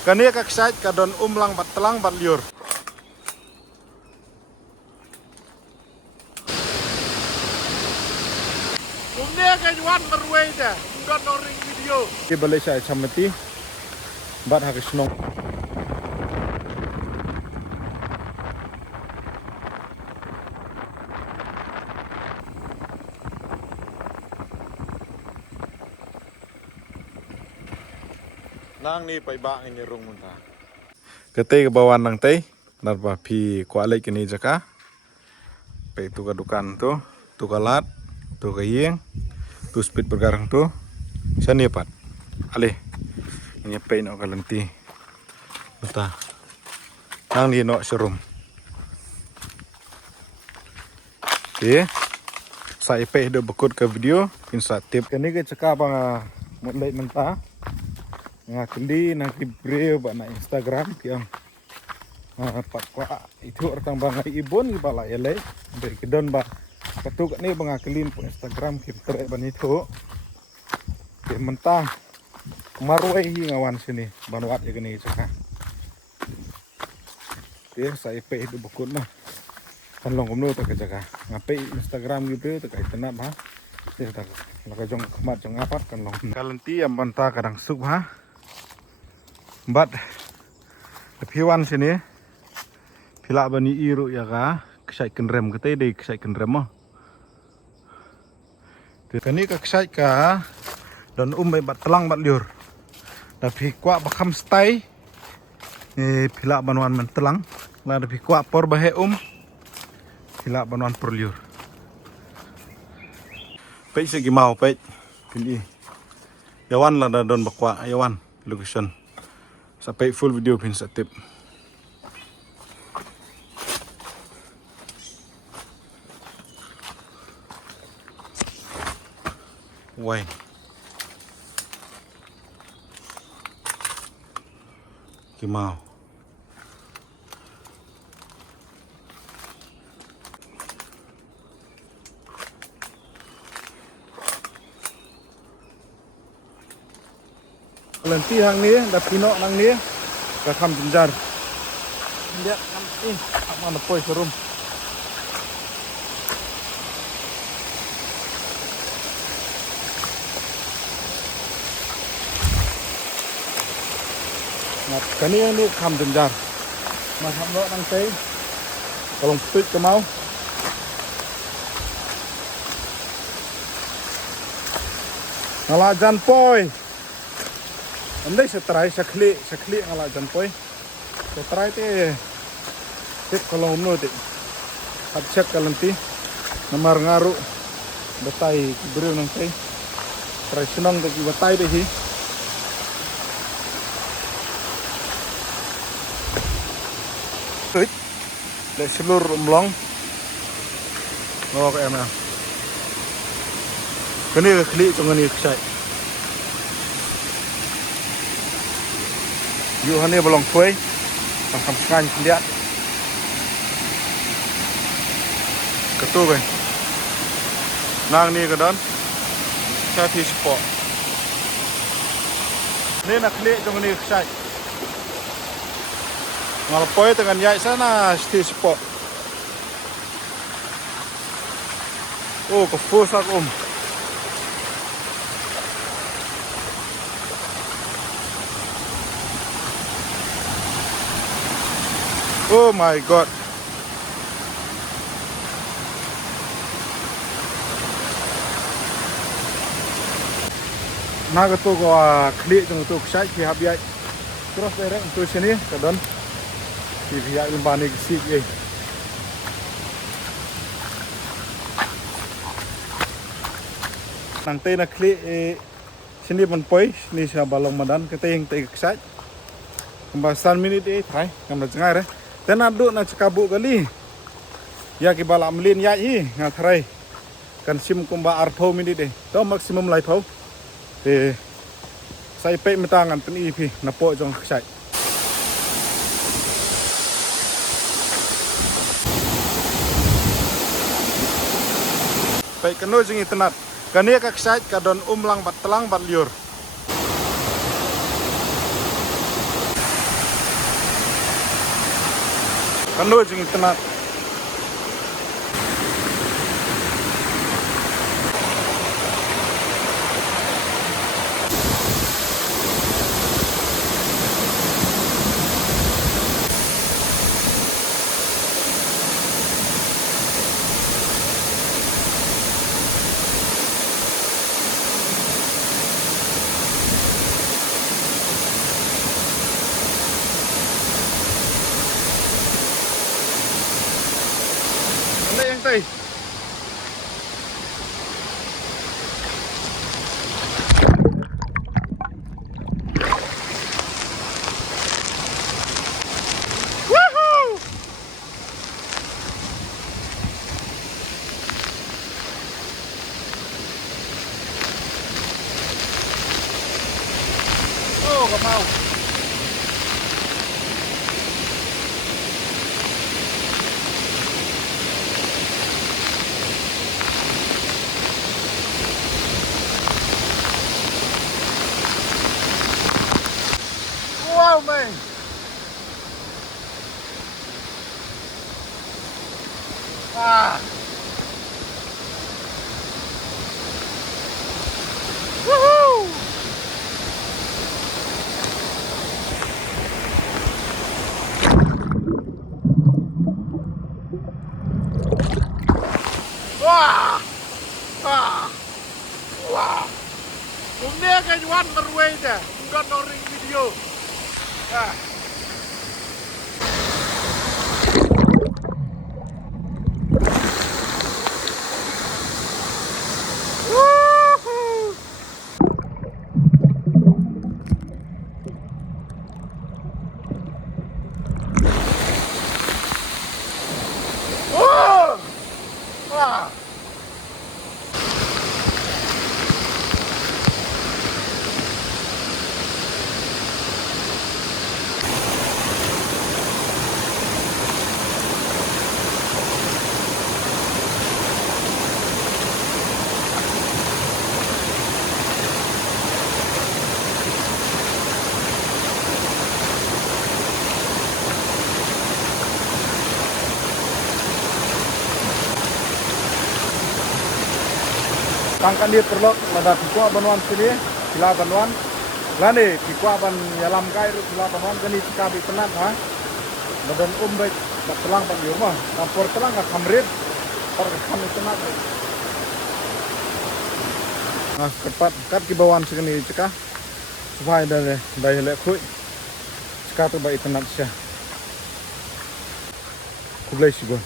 Kani kaksait kadon umlang bat telang bat liur. Umnya kayuan merway dah, bukan noring video. Di balik saya camati, bat hakis nong. Nang ni pai ba ini rung munta. Kete ke bawah nang teh, narba pi kualai kini jaka. Pai tu ke dukan tu kalat, tu ke yeng, tu speed bergarang tu. Sani pat. Ale. Ini pai no kalenti. Munta. Nang ni no serum. Okay. Saya pai do bekut ke video instructive. Kini ke cakap bang mulai mentah. Ngakendi nak breu ba na Instagram yang pakwa itu orang bang ibon bala ele dari kedon ba ketuk ni bengakelin po Instagram filter ban itu ke mentah marwai ngawan sini banwat ya gini caka ke saya pe itu bukun nah kan long komno tak jaga ngapai Instagram gitu tak kenap ha tak laka jong kemat jong apat kan long kalenti yang mentah kadang sub ha Bat piwan sini pila bani iru ya ka kesai kenrem kete dei kesai kenrem mo kani ka kesai ka dan bat telang bat liur tapi kwa bakam stai pila banuan men telang la tapi kwa por bahe pila banuan por liur pe segi mau pe pili yawan la da don bakwa yawan location sampai full video pin setip. Why? Kimau. Lenti hang ni dah pinok nang ni ka kham jenjar dia kham mana poi serum ngat kani ni kham jenjar mas ham lo nang tei tolong pit ke mau ngalajan poi Andai setrai sakli ngala jampoi. Setrai te tip kalau umno te. Hacak kalanti namar ngaru batai beriu nang tei. Trai senang te batai deh hi. Le seluruh umlong. Oh em na. Kani kli tong ni ksai. Yuhane belong kue, pangkam sekan lihat, ketu ben, nang ni kedon, saya fi sport, ni nak klik jong ni kesai, ngalpoi dengan yai sana fi sport, oh kefus aku Oh my god. Naga tu gua klik jong tu kesai ki habiai. Terus direct untuk sini kadon. Ki biak lembani kesik ye. Nanti nak klik sini pun poi, ni sia balong madan kita yang tei kesai. Pembahasan minit thai kamera cengai re. Dan aduk na cekabuk kali. Ya ki bala melin ya i ngathrai. Kan sim kumba artho minit deh. To maksimum lai tho. Sai pe metangan pen i pi napo jong sai. Pe keno jing itenat. Kania ka sai kadon umlang bat telang bat liur. Kando jeng tenat. Ano yang tay? Oh, gak mau. Wow, man. Ah. Woohoo! Wah! Ah! Wah! Umnya kayak Juan berway dah, bukan noring video. Ah. Woohoo! Oh! Wah! Tangkan dia terlok lada pikwa banwan sini, sila banwan. Lani pikwa ban yalam kai sila banwan kani cikabi tenat ha. Badan baik bak telang ban yurma, tampor telang ka kamrit, par kami tenat. Nah, cepat kat ki bawan sekali cekah. Supaya dari lek kui. Cekah tu baik tenat sia. Kublai sih gua.